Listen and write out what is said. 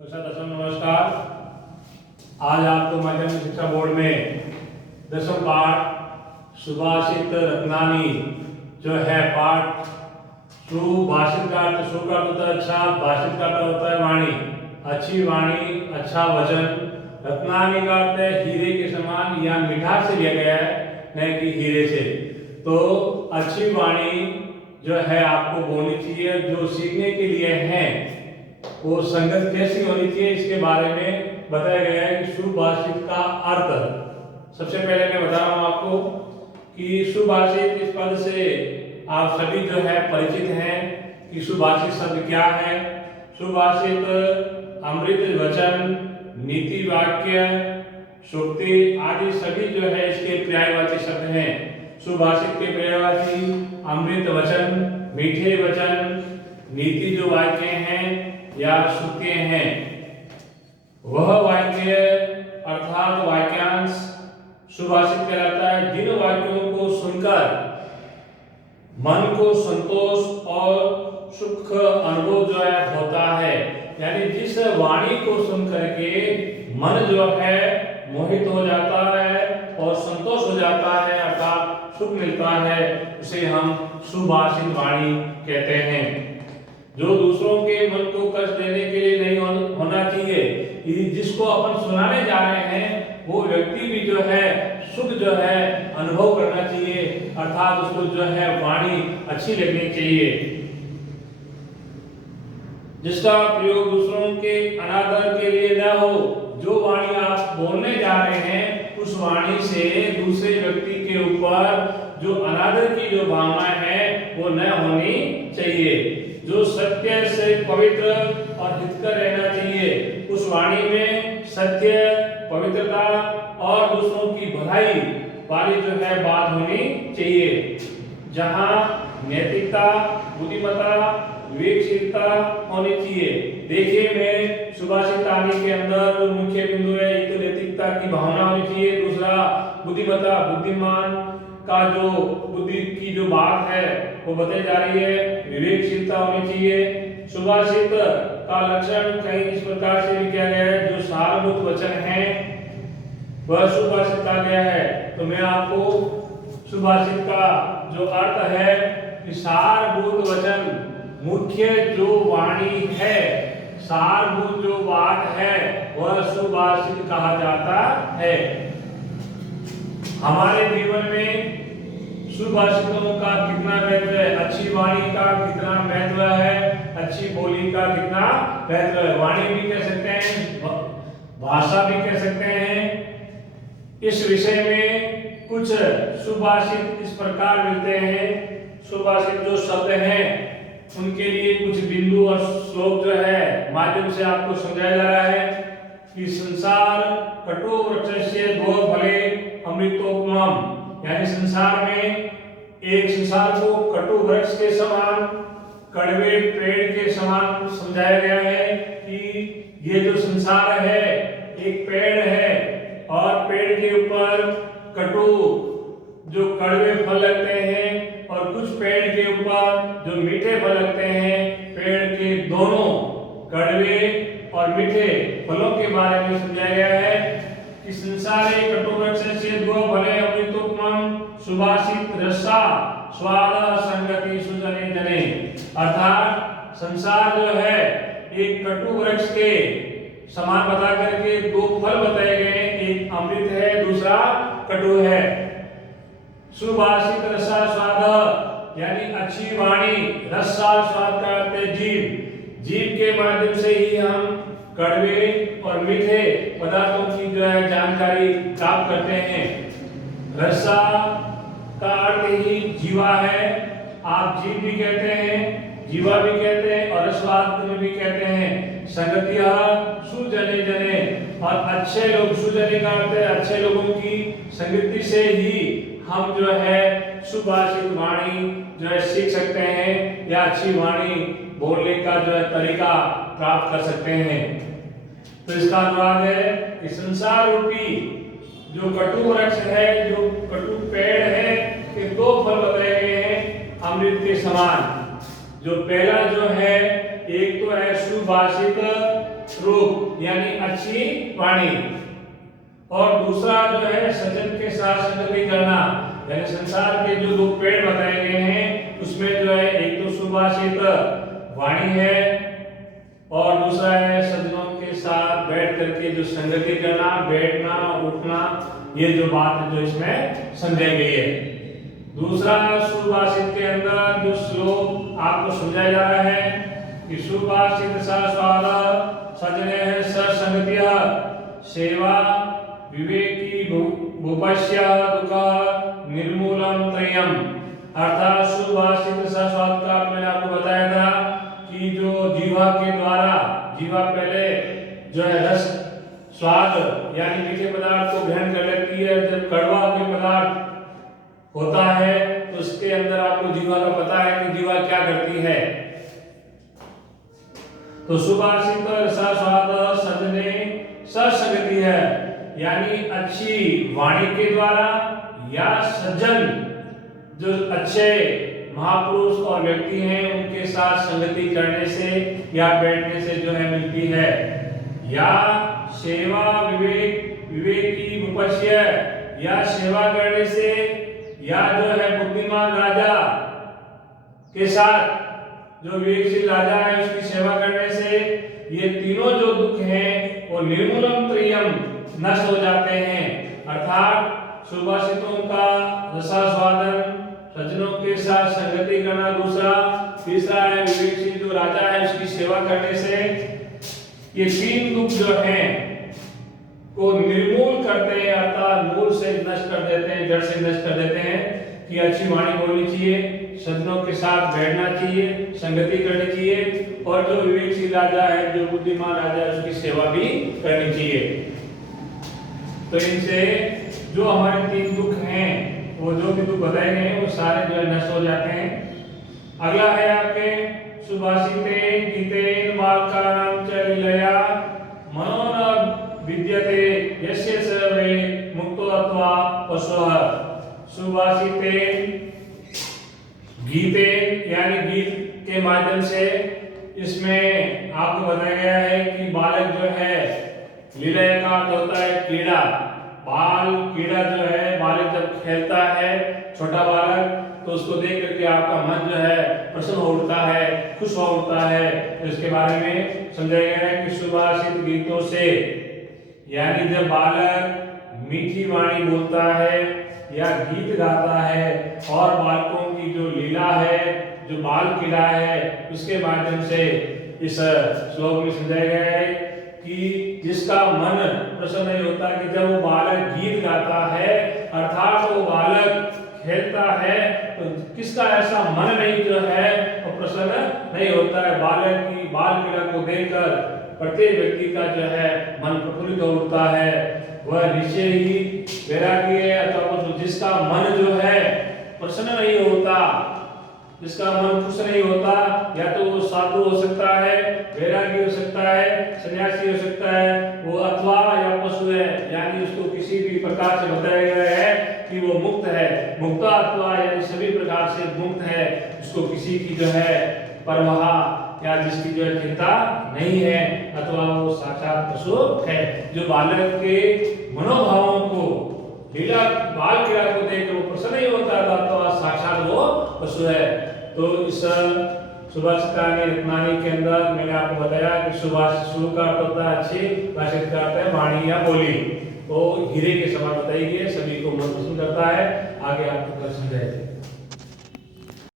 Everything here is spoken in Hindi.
कक्षा दशम नमस्कार। आज आपको माध्यमिक शिक्षा बोर्ड में दशम पाठ सुभाषित रत्नानी जो है पाठ सुभाषित का अर्थ सु का अर्थ होता है अच्छा, भाषित का अर्थ होता है वाणी, अच्छी वाणी, अच्छा वचन। रत्नानी का अर्थ है हीरे के समान या मिठास से लिया गया है, न कि हीरे से। तो अच्छी वाणी जो है आपको बोलनी चाहिए, जो सीखने के लिए है वो संगत कैसी होनी चाहिए इसके बारे में बताया गया है कि सुभाषित का अर्थ। सबसे पहले मैं बता रहा हूं आपको कि सुभाषित इस पद से आप सभी जो है परिचित हैं कि सुभाषित शब्द क्या है। सुभाषित अमृत वचन, नीति वाक्य, सूक्ति आदि सभी जो है इसके पर्यायवाची शब्द हैं। सुभाषित के पर्यायवाची अमृत वचन, मीठे वचन, नीति जो वाक्य हैं या सूक्तें हैं, वह वाक्य अर्थात वाक्यांश सुभाषित कहलाता है। जिन वाक्यों को सुनकर मन को संतोष और सुख अनुभव जो है होता है, यानी जिस वाणी को सुन करके मन जो है मोहित हो जाता है और संतोष हो जाता है अर्थात सुख मिलता है, उसे हम सुभाषित वाणी कहते हैं। जो दूसरों के मन को कष्ट देने के लिए नहीं होना चाहिए, जिसको अपन सुनाने जा रहे हैं वो व्यक्ति भी जो है सुख जो है अनुभव करना चाहिए, अर्थात उसको जो है वाणी अच्छी लगनी चाहिए। जिसका प्रयोग दूसरों के अनादर के लिए न हो। जो वाणी आप बोलने जा रहे हैं उस वाणी से दूसरे व्यक्ति के ऊपर जो अनादर की जो भावना है वो न होनी चाहिए। जो सत्य से पवित्र और हितकर रहना चाहिए, उस वाणी में सत्य, पवित्रता और दूसरों की भलाई वाली जो है बात होनी चाहिए। जहां नैतिकता, बुद्धिमत्ता, विवेकशीलता होनी चाहिए। देखिए मैं सुभाषित वाणी के अंदर जो मुख्य बिंदु है, एक तो नैतिकता की भावना होनी चाहिए, दूसरा बुद्धिमत्ता, बुद्धिमान का जो बुद्धि की जो बात है वो बताई जा रही है, विवेकशीलता होनी चाहिए। सुभाषित का लक्षण कहीं इस प्रकार से भी किया गया है, जो सारभूत वचन है वह सुभाषित कहा गया है। तो मैं आपको सुभाषित का जो अर्थ है कि सारभूत वचन, मुख्य जो वाणी है, सारभूत जो बात है वह सुभाषित कहा जाता है। हमारे जीवन में सुभाषितों का कितना महत्व है, अच्छी वाणी का कितना महत्व है, अच्छी बोली का कितना महत्व है। वाणी भी कह सकते हैं, भाषा भी कह सकते हैं। इस विषय में कुछ सुभाषित इस प्रकार मिलते हैं। सुभाषित जो शब्द हैं उनके लिए कुछ बिंदु और श्लोक जो है माध्यम से आपको समझाया जा रहा है कि संसार कटु वृक्षस्य द्वौ फले अमृतोपमम्, यानी संसार में एक संसार को कटु वृक्ष के समान, कड़वे पेड़ के समान समझाया गया है कि ये जो संसार है एक पेड़ है और पेड़ के ऊपर कटु जो कड़वे फल लगते हैं और कुछ पेड़ के ऊपर जो मीठे फल लगते हैं। पेड़ के दोनों कड़वे और मीठे फलों के बारे में समझाया गया है कि संसारे कटु वृक्षस्य द्वौ फले अमृतोपमम् सुभाषित रसा स्वाद संगति सुजने जने, अर्थात संसार जो है एक कटु वृक्ष के समान बता करके दो फल बताए गए, एक अमृत है दूसरा कटु है। सुभाषित रसा स्वाद यानी अच्छी वाणी, रसा स्वाद का अर्थ है जीव, जीव के माध्यम से ही हम कड़वे और मीठे पदार्थों की जो है जानकारी प्राप्त करते हैं। रसा का अर्थ ही जीवा है, आप जीव भी कहते हैं, जीवा भी कहते हैं और रसवाद में भी कहते हैं। संगतिया सुजने जने, और अच्छे लोग, सुजने का अर्थ है अच्छे लोगों की संगति से ही हम जो है सुभाषित वाणी जो है सीख सकते हैं या अच्छी वाणी बोलने का जो है तरीका प्राप्त कर सकते हैं। तो इसका अनुवाद है कि संसार रूपी जो कटु वृक्ष है, जो कटु पेड़ है, के दो फल बताए गए हैं अमृत के समान। जो पहला जो है एक तो है सुभाषित रूप यानी अच्छी वाणी। और दूसरा जो है सज्जन के साथ संगति करना, यानी संसार के जो दो पेड़ बताए गए हैं उसमें जो है एक तो सुभाषित वाणी है और दूसरा है सज्जनों के साथ बैठ करके जो संगति करना, बैठना उठना, ये जो बात है जो इसमें समझाई गई है। दूसरा सुभाषित के अंदर जो श्लोक आपको समझाया जा रहा है कि सुभाषित स्वाद सजने संगतिया सेवा विवेकी भूपश्य दुख निर्मूलम त्रयम। अर्थात सुभाषित स्वाद का मैंने आपको बताया था कि जो जीवा के द्वारा, जीवा पहले जो है रस स्वाद यानी मीठे पदार्थ को ग्रहण कर लेती है, जब कड़वा कोई पदार्थ होता है तो उसके अंदर आपको जीवा का पता है कि जीवा क्या करती है। तो सुभाषित स्वाद सजने संगति है, यानी अच्छी वाणी के द्वारा या सज्जन जो अच्छे महापुरुष और व्यक्ति हैं उनके साथ संगति करने से या बैठने से जो है मिलती है, या सेवा विवेकी उपस्य या सेवा करने से, या जो है बुद्धिमान राजा के साथ जो विवेकशील राजा है उसकी सेवा करने से ये तीनों जो दुख हैं वो निर्मूलम त्रयम नष्ट हो जाते हैं। अर्थात सुभाषितों का रसास्वादन, सज्जनों के साथ संगति करना दूसरा, तीसरा है विवेकशील जो राजा है उसकी सेवा करने से, ये तीन दुख जो हैं को निर्मूल करते हैं, अर्थात मूल से नष्ट कर देते हैं, जड़ से नष्ट कर देते हैं। कि अच्छी वाणी बोलनी चाहिए, सज्जनों के साथ बैठना चाहिए, संगति करनी चाहिए, और जो विवेकशील राजा है, जो बुद्धिमान राजा है उसकी सेवा भी करनी चाहिए। तो इनसे जो हमारे तीन दुख हैं, वो जो भी दुख बताए गए हैं वो सारे जो है नष्ट हो जाते हैं। अगला है आपके सुभाषिते गीतेन बालकानां च लीलया मनोन विद्यते यस्य सर्वे मुक्तो अथवा पशुः। सुभाषिते गीते यानी गीत के माध्यम से, इसमें आपको बताया गया है कि बालक जो है, लीला का अर्थ होता है क्रीड़ा, बाल क्रीड़ा जो है, बालक जब खेलता है छोटा बालक तो उसको देख करके आपका मन जो है प्रसन्न हो उठता है, खुश हो उठता है। तो इसके बारे में समझाया गया है कि सुभाषित गीतों से, यानी जब बालक मीठी वाणी बोलता है या गीत गाता है और बालकों की जो लीला है, जो बाल क्रीड़ा है, उसके माध्यम से इस श्लोक में समझाया गया है कि जिसका मन प्रसन्न नहीं होता, कि जब वो बालक गीत गाता है अर्थात वो बालक खेलता है तो किसका ऐसा मन नहीं जो है वो प्रसन्न नहीं होता है। बालक की बाल क्रीड़ा को देखकर प्रत्येक व्यक्ति का जो है मन प्रफुल्लित हो उठता है, वह निश्चय ही वैरागी है। अथवा जिसका मन जो है प्रसन्न नहीं होता, जिसका मन खुश नहीं होता, या तो वो साधु हो सकता है, वैरागी हो सकता है, सन्यासी हो सकता है, वो अथवा या पशु है, यानी उसको किसी भी प्रकार से बताया गया है कि वो मुक्त है, मुक्ता अथवा यानी सभी प्रकार से मुक्त है, उसको किसी की जो है परवाह या जिसकी जो है चिंता नहीं है, अथवा वो साक्षात पशु है। जो बालक के मनोभावों को, लीला बाल क्रीड़ा को देख वो प्रसन्न नहीं होता था, तो साक्षात वो पशु है। तो इस सुभाषितानि रत्नानि के अंदर मैंने आपको बताया कि सुभाषित शुरू का अर्थ होता है अच्छी, भाषित का अर्थ है वाणी या बोली। तो हीरे के समान बताई गई, सभी को मन पसंद करता है। आगे आपको समझाएंगे।